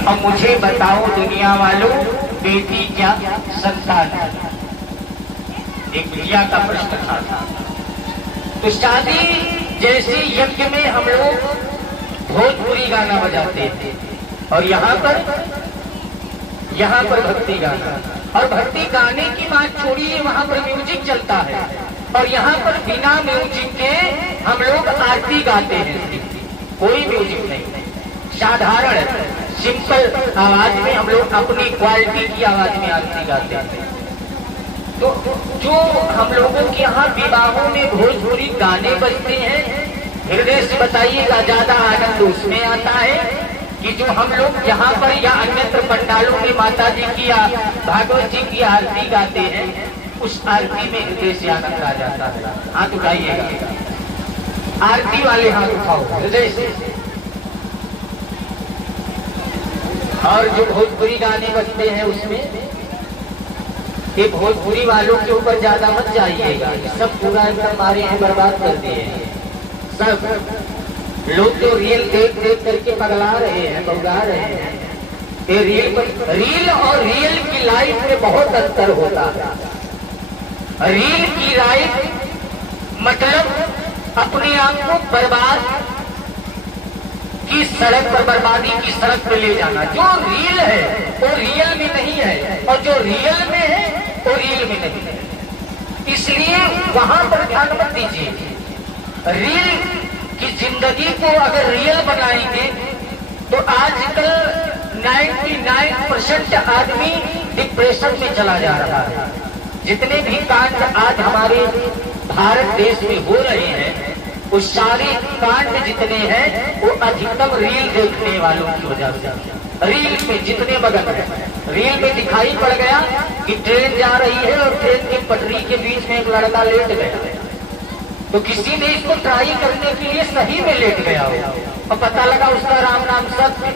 और मुझे बताओ दुनिया वालों, बेटी क्या संतान है? एक बिटिया का प्रश्न था। तो शादी जैसे यज्ञ में हम लोग भोजपुरी गाना बजाते थे, और यहाँ पर भक्ति गाना। और भक्ति गाने की बात छोड़िए, वहाँ पर म्यूजिक चलता है, और यहाँ पर बिना म्यूजिक के हम लोग आरती गाते हैं। कोई म्यूजिक नहीं, साधारण सिंपल आवाज में हम लोग अपनी क्वालिटी की आवाज में आरती गाते हैं। तो जो हम लोगों के यहाँ विवाहों में भोजपुरी गाने बजते हैं, हृदय से बताइएगा ज्यादा आनंद उसमें आता है कि जो हम लोग यहाँ पर या अन्यत्र पंडालों में माता जी की या भागवत जी की आरती गाते हैं, उस आरती में हृदय से आनंद आ जाता है। हाथ उठाइएगा, आरती वाले हाथ उठाओ हृदय से। और जो भोजपुरी गाने बजते हैं उसमें, ये भोजपुरी वालों के ऊपर ज्यादा मत जाइएगा, सब पूरा एकदम मारे हैं, बर्बाद कर दिए हैं। सब लोग तो रील देख करके पगला रहे हैं, बउगा रहे हैं। ये रील और रियल की लाइफ में बहुत अंतर होता है। रील की लाइफ मतलब अपने आप को बर्बाद की सड़क पर, बर्बादी की सड़क पर ले जाना। जो रील है वो रियल में नहीं है, और जो रियल में है वो रील में नहीं है। इसलिए वहां पर ध्यान मत दीजिए। रील की जिंदगी को अगर रियल बनाएंगे तो आजकल 99% आदमी डिप्रेशन में चला जा रहा है। जितने भी कांड आज हमारे भारत देश में हो रहे हैं, वो सारे कांड जितने हैं वो अधिकतम रील देखने वालों की वजह से। रील में जितने मगन है, रील में दिखाई पड़ गया कि ट्रेन जा रही है और ट्रेन की पटरी के बीच में एक लड़का लेट गया, तो किसी ने इसको ट्राई करने के लिए सही में लेट गया हो और पता लगा उसका राम नाम सत्य।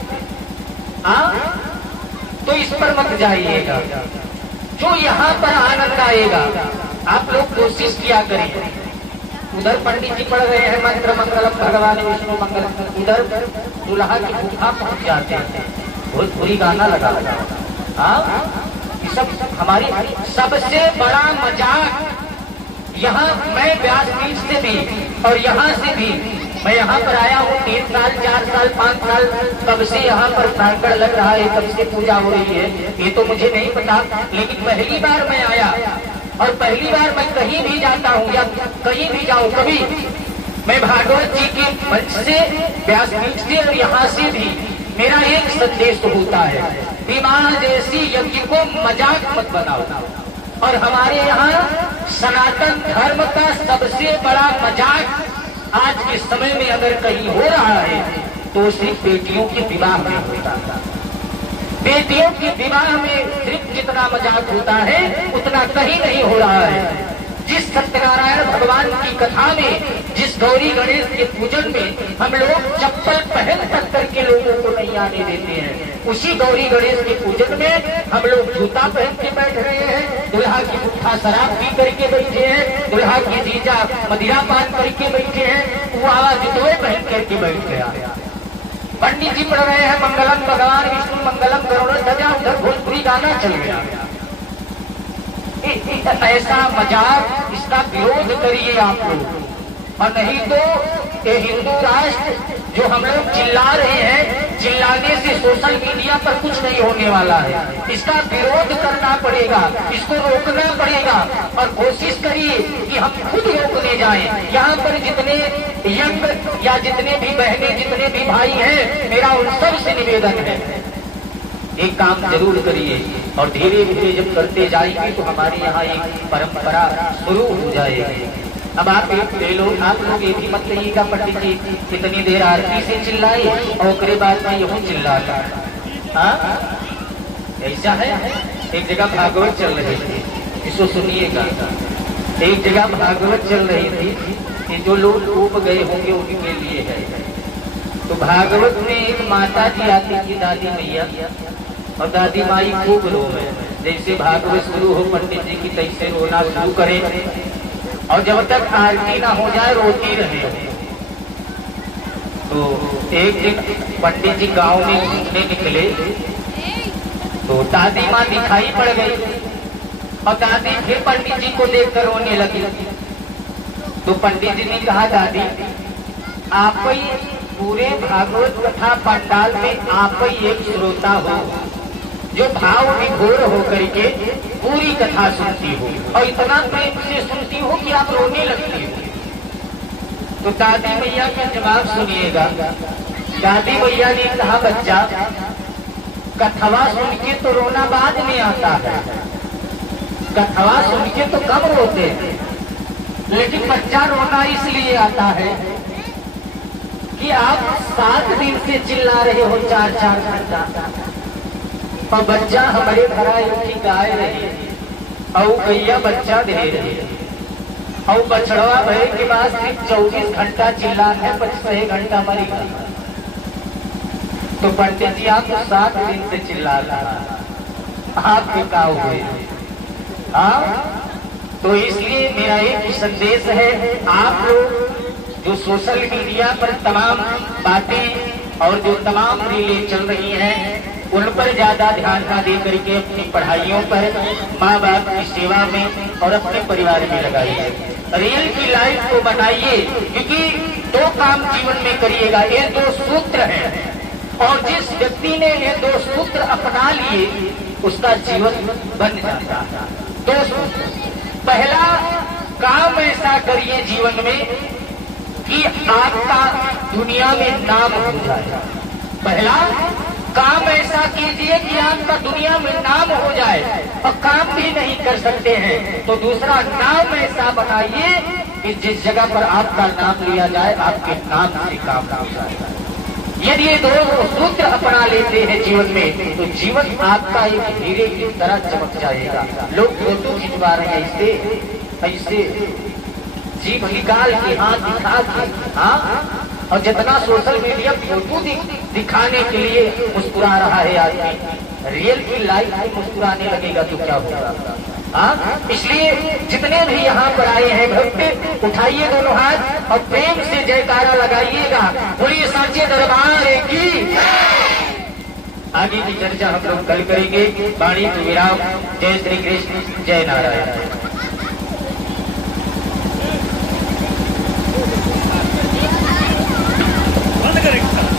तो इस पर मत जाइएगा। जो यहाँ पर आनंद आएगा, आप लोग कोशिश किया करें। उधर पंडित जी पढ़ रहे हैं मंत्र मंगलम भगवान विष्णु मंगलम, उधर दुल्हा की गुफा पहुंच जाते हैं, भोजपुरी गाना लगा। ये सब हमारी सबसे बड़ा मजाक। यहाँ मैं व्यासपीठ से भी और यहाँ से भी, मैं यहाँ पर आया हूँ 3 साल 4 साल 5 साल, कब से यहाँ पर प्रांगण लग रहा है, कब से पूजा हो रही है, ये तो मुझे नहीं पता। लेकिन पहली बार मैं आया, और पहली बार मैं कहीं भी जाता हूँ या कहीं भी जाऊँ, कभी मैं भागवत जी के मंच से, व्यासपीठ से और यहाँ से भी मेरा एक संदेश होता है, विवाह जैसी यज्ञ को मजाक मत बनाओ। और हमारे यहाँ सनातन धर्म का सबसे बड़ा मजाक आज के समय में अगर कहीं हो रहा है तो सिर्फ बेटियों के विवाह में होता है। बेटियों के विवाह में सिर्फ जितना मजाक होता है उतना कहीं नहीं हो रहा है। जिस सत्यनारायण भगवान की कथा में, जिस गौरी गणेश के पूजन में हम लोग चप्पल पहन करके लोगों को नहीं आने देते हैं, उसी गौरी गणेश के पूजन में हम लोग जूता पहन के बैठ रहे हैं, दुल्हा की मुट्ठा शराब पी करके बैठे हैं, दुल्हा की जीजा मदिरा पान करके बैठे हैं, वो आवाज जुतोए पहन करके बैठ गया। पंडित जी पढ़ रहे हैं मंगलम भगवान विष्णु मंगलम गरुड़ध्वजा, उधर भोजपुरी गाना चल गया। ऐसा मजाक, इसका विरोध करिए आप लोग, और नहीं तो ये हिंदू राष्ट्र जो हम लोग चिल्ला रहे हैं, चिल्लाने से सोशल मीडिया पर कुछ नहीं होने वाला है। इसका विरोध करना पड़ेगा, इसको रोकना पड़ेगा, और कोशिश करिए कि हम खुद रोकने जाएं। यहाँ पर जितने यंग या जितने भी बहनें, जितने भी भाई हैं, मेरा उन सब से निवेदन है, एक काम जरूर करिए, और धीरे धीरे जब करते जाएंगे तो हमारे यहाँ एक परंपरा शुरू हो जाएगी। अब आप लोग ये भी मत कहिएगा पंडित जी कितनी देर आरती से चिल्लाए और उसके बाद में यूं चिल्लाता। ऐसा है। एक जगह भागवत चल रही थी, इसको सुनिएगा। एक जगह भागवत चल रही थी, जो लोग डूब गए होंगे उनके लिए है। तो भागवत में एक माता जी आती थी, दादी मैया, और दादी माई खूब रोवे। जैसे भागवत शुरू हो पंडित जी की, तैसे रोना शुरू करे, और जब तक आरती ना हो जाए रोती रहे। तो एक दिन पंडित जी गांव में घूमने निकले तो दादी माँ दिखाई पड़ गई और दादी फिर पंडित जी को देखकर रोने लगी। तो पंडित जी ने कहा, दादी आप ही पूरे भागवत कथा पंडाल में आप ही एक श्रोता हो जो भाव विभोर होकर के पूरी कथा सुनती हो और इतना प्रेम से सुनती हो कि आप रोने लगती हो। तो दादी मैया का जवाब सुनिएगा। दादी मैया ने कहा, बच्चा कथवा सुन के तो रोना बाद में आता है, कथवा सुन के तो कम रोते हैं, लेकिन बच्चा रोना इसलिए आता है कि आप 7 दिन से चिल्ला रहे हो 4-4 घंटा और बच्चा हमारे घर की गाय रही और गैया बच्चा दे रही और बछड़वा भय के बाद सिर्फ 24 घंटा चिल्ला है, 6 घंटा मरी गई। तो पंडित जी आप 7 दिन से चिल्ला रहा, आप टिकाऊ हुए। हाँ, तो इसलिए मेरा एक संदेश है, आप लोग जो सोशल मीडिया पर तमाम बातें और जो तमाम रीलें चल रही हैं उन पर ज्यादा ध्यान न दे करके अपनी पढ़ाइयों पर, माँ बाप की सेवा में और अपने परिवार में लगाइए। रियल की लाइफ को बनाइए, क्योंकि 2 काम जीवन में करिएगा, ये 2 सूत्र हैं और जिस व्यक्ति ने ये 2 सूत्र अपना लिए उसका जीवन बन जाता है। 2 सूत्र, पहला काम ऐसा करिए जीवन में कि आपका दुनिया में नाम हो जाए। पहला काम ऐसा कीजिए कि आपका दुनिया में नाम हो जाए और काम भी नहीं कर सकते हैं तो दूसरा नाम ऐसा बनाइए कि जिस जगह पर आपका नाम लिया जाए आपके नाम से काम हो जाए। यदि ये 2 सूत्र अपना लेते हैं जीवन में तो जीवन आपका एक हीरे की तरह चमक जाएगा। लोग फोटो खिंचवा रहे हैं ऐसे जीभ निकाल के, हाथ दिखा के, हाँ, और जितना सोशल मीडिया फोटो दिखाने के लिए मुस्कुरा रहा है आदमी, रियल की लाइफ में मुस्कुराने लगेगा तो क्या होगा। हाँ, इसलिए जितने भी यहाँ पर आए हैं भक्त, उठाइए दोनों हाथ और प्रेम से जयकारा लगाइएगा, बोलिए साचे दरबार की। आगे की चर्चा हम लोग कल करेंगे। वाणी तो विराम। जय श्री कृष्ण, जय नारायण। बंद करेंगे।